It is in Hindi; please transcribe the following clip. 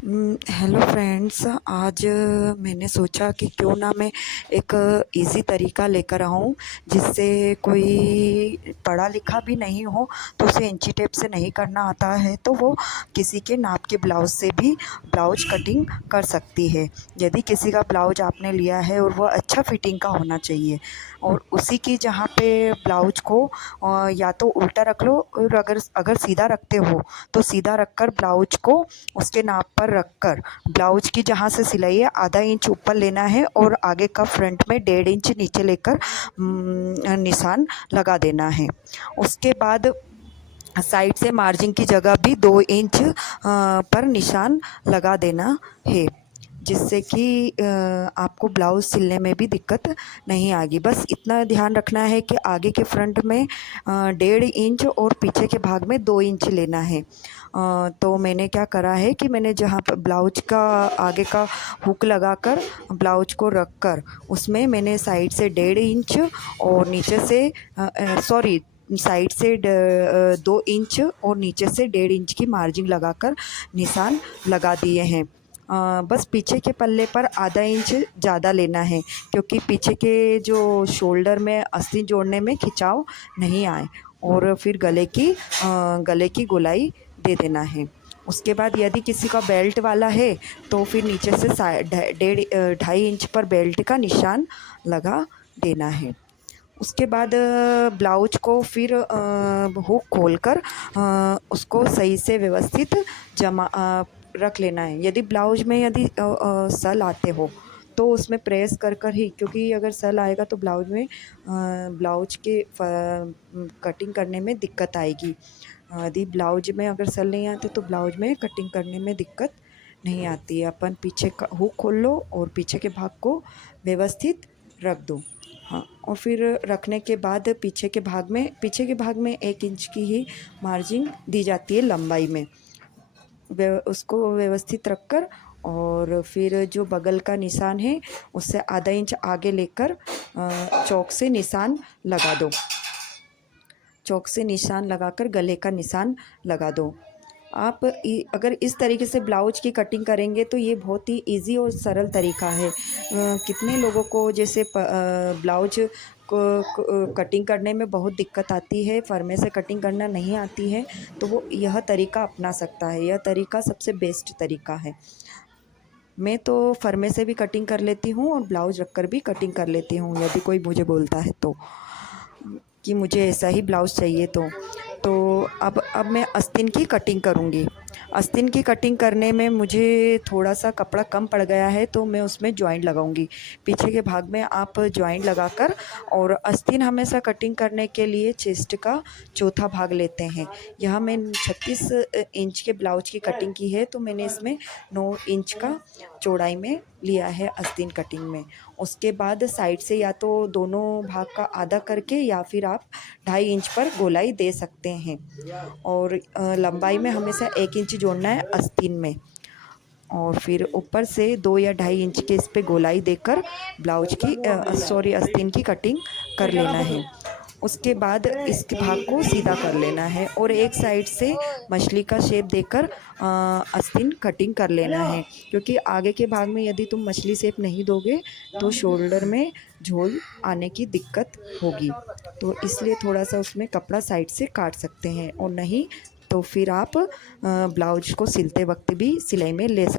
Hello friends. आज मैंने सोचा कि क्यों ना मैं एक इजी तरीका लेकर आऊँ जिससे कोई पढ़ा लिखा भी नहीं हो तो उसे इंची टेप से नहीं करना आता है तो वो किसी के नाप के ब्लाउज़ से भी ब्लाउज कटिंग कर सकती है। यदि किसी का ब्लाउज आपने लिया है और वो अच्छा फिटिंग का होना चाहिए और उसी की जहाँ पे ब्लाउज को या तो उल्टा रख लो और अगर अगर सीधा रखते हो तो सीधा रखकर ब्लाउज को उसके नाप पर रखकर ब्लाउज की जहाँ से सिलाई है आधा इंच ऊपर लेना है और आगे का फ्रंट में 1.5 इंच नीचे लेकर निशान लगा देना है। उसके बाद साइड से मार्जिन की जगह भी 2 इंच पर निशान लगा देना है जिससे कि आपको ब्लाउज़ सिलने में भी दिक्कत नहीं आएगी। बस इतना ध्यान रखना है कि आगे के फ्रंट में 1.5 इंच और पीछे के भाग में 2 इंच लेना है। तो मैंने क्या करा है कि मैंने जहाँ पर ब्लाउज का आगे का हुक लगाकर ब्लाउज को रख कर उसमें मैंने साइड से 1.5 इंच और नीचे से सॉरी साइड से 2 इंच और नीचे से 1.5 इंच की मार्जिन लगाकर निशान लगा दिए हैं। बस पीछे के पल्ले पर आधा इंच ज़्यादा लेना है क्योंकि पीछे के जो शोल्डर में अस्तीन जोड़ने में खिंचाव नहीं आए और फिर गले की गोलाई दे देना है। उसके बाद यदि किसी का बेल्ट वाला है तो फिर नीचे से 2.5 इंच पर बेल्ट का निशान लगा देना है। उसके बाद ब्लाउज को फिर हुक खोलकर उसको सही से व्यवस्थित जमा रख लेना है। यदि ब्लाउज में यदि सल आते हो तो उसमें प्रेस कर कर ही, क्योंकि अगर सल आएगा तो ब्लाउज के कटिंग करने में दिक्कत आएगी। यदि ब्लाउज में अगर सल नहीं आते तो ब्लाउज में कटिंग करने में दिक्कत नहीं आती है। अपन पीछे का हुक खोल लो और पीछे के भाग को व्यवस्थित रख दो। हाँ, और फिर रखने के बाद पीछे के भाग में 1 इंच की ही मार्जिन दी जाती है लंबाई में। उसको व्यवस्थित रखकर और फिर जो बगल का निशान है उससे आधा इंच आगे लेकर चौक से निशान लगा दो। चौक से निशान लगाकर गले का निशान लगा दो। आप अगर इस तरीके से ब्लाउज की कटिंग करेंगे तो ये बहुत ही इजी और सरल तरीका है। कितने लोगों को जैसे ब्लाउज को कटिंग करने में बहुत दिक्कत आती है, फरमे से कटिंग करना नहीं आती है, तो वो यह तरीका अपना सकता है। यह तरीका सबसे बेस्ट तरीका है। मैं तो फरमे से भी कटिंग कर लेती हूँ और ब्लाउज रख कर भी कटिंग कर लेती हूँ यदि कोई मुझे बोलता है तो कि मुझे ऐसा ही ब्लाउज़ चाहिए तो अब मैं आस्तीन की कटिंग करूँगी। आस्तीन की कटिंग करने में मुझे थोड़ा सा कपड़ा कम पड़ गया है तो मैं उसमें जॉइंट लगाऊंगी। पीछे के भाग में आप जॉइंट लगाकर और आस्तीन हमेशा कटिंग करने के लिए चेस्ट का चौथा भाग लेते हैं। यहाँ मैं 36 इंच के ब्लाउज की कटिंग की है तो मैंने इसमें 9 इंच का चौड़ाई में लिया है आस्तीन कटिंग में। उसके बाद साइड से या तो दोनों भाग का आधा करके या फिर आप 2.5 इंच पर गोलाई दे सकते हैं और लंबाई में हमेशा 1 इंच जोड़ना है आस्तीन में और फिर ऊपर से 2 या 2.5 इंच के इस पे गोलाई देकर ब्लाउज की आस्तीन की कटिंग कर लेना है। उसके बाद इसके भाग को सीधा कर लेना है और एक साइड से मछली का शेप देकर आस्तीन कटिंग कर लेना है, क्योंकि आगे के भाग में यदि तुम मछली शेप नहीं दोगे तो शोल्डर में झोल आने की दिक्कत होगी। तो इसलिए थोड़ा सा उसमें कपड़ा साइड से काट सकते हैं और नहीं तो फिर आप ब्लाउज को सिलते वक्त भी सिलाई में ले सकते